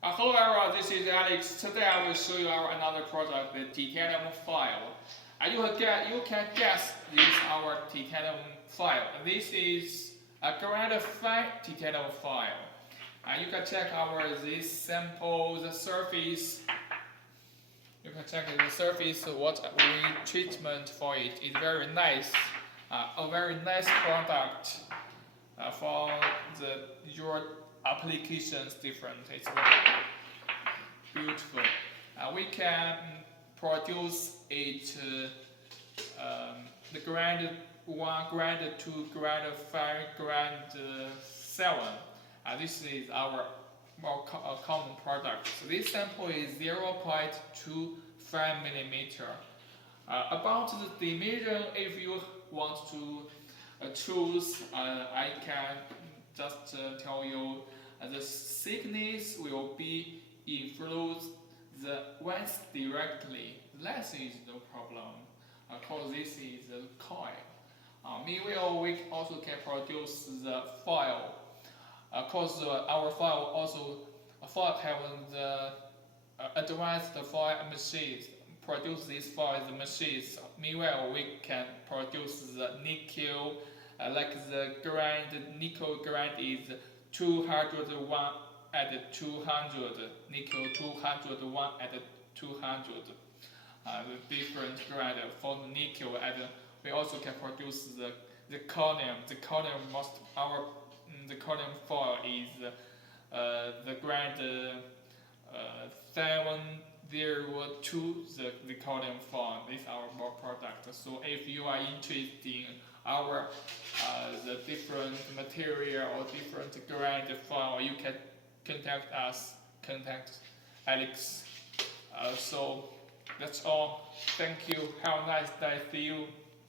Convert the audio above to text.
Hello everyone, this is Alex. Today I will show you our another product, the titanium file. You can guess this is our titanium file. This is a gratified titanium file. You can check this sample, the surface. You can check the surface, what we treatment for it. It's very nice, a very nice product for your applications different. It's very beautiful. We can produce it the grade 1, grade 2, grade 5, grade 7. This is our more common product. So this sample is 0.25 millimeter. About the dimension, if you want to choose, I can just tell you the thickness will be influence the width directly. Less is no problem, because this is the coil. Meanwhile, we also can produce the file. Because our file also having the advanced file machines. Produce this file the machines. Meanwhile, we can produce the nickel. Like the nickel grade is 201 at 200, nickel 201 at 200. The different grade for the nickel, and we also can produce the chromium. The chromium the chromium foil is the grade 702. The chromium foil is our more product. So if you are interested in our the different material or different grade file, you can contact us, contact Alex. So that's all. Thank you. Have a nice day. See you.